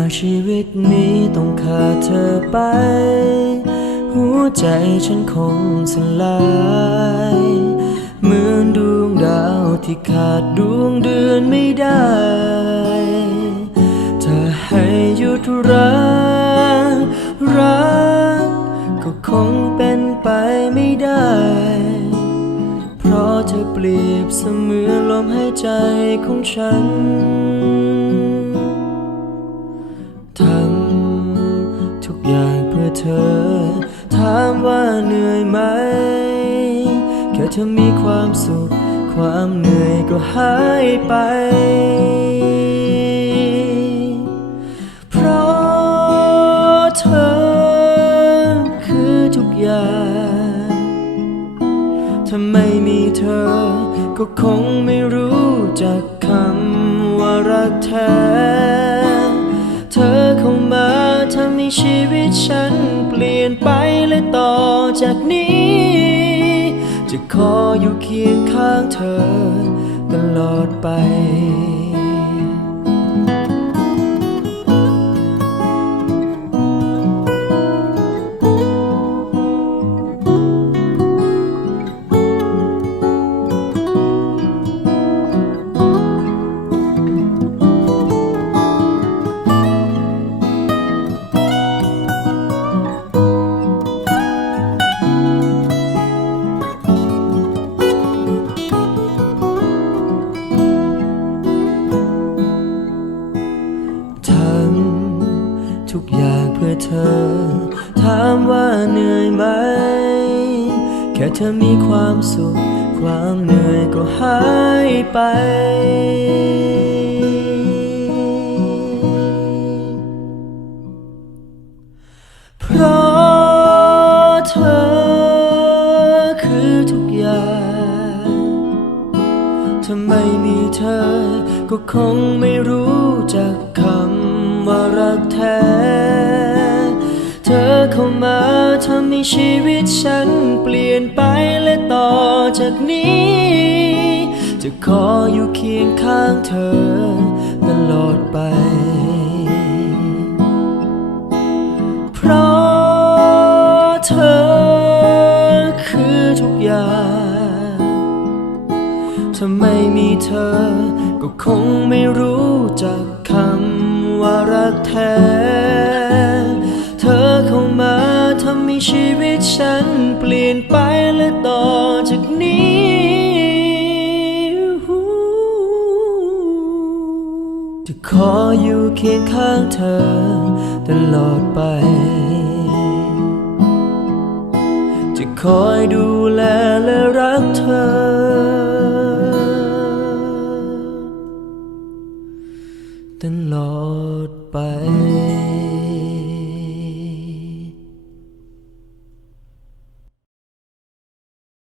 ากชีวิตนี้ต้องขาดเธอไป หัวใจฉันคงสลายเหมือนดวงดาวที่ขาดดวงเดือนไม่ได้ ถ้าให้หยุดรัก รัก ก็คงเป็นไปไม่ได้ เพราะเธอเปรียบเสมือนลมหายใจของฉัน ทุกอย่างเพื่อเธอ ถามว่าเหนื่อยไหม แค่เธอมีความสุข ความเหนื่อยก็หายไป เพราะเธอคือทุกอย่าง ถ้าไม่มีเธอ ก็คงไม่รู้จักคำว่ารักแท้ ยนไปและต่อจากนี้ จะขออยู่เคียงข้างเธอตลอดไป อย่างเพื่อเธอถามว่าเหนื่อยไหม แค่เธอมีความสุข ความเหนื่อยก็หายไปเพราะเธอคือทุกอย่างถ้าไม่มีเธอ ก็คงไม่รู้จักคำ ชีวิตฉันเปลี่ยนไปและต่อจากนี้ จะขออยู่เคียงข้างเธอตลอดไป เพราะเธอคือทุกอย่าง ถ้าไม่มีเธอก็คงไม่รู้จักคำว่ารักแท้ ลี่ยนไปและต่อจากนี้จะขออยู่เคียงข้างเธอตลอดไป จะคอยดูแลและรัก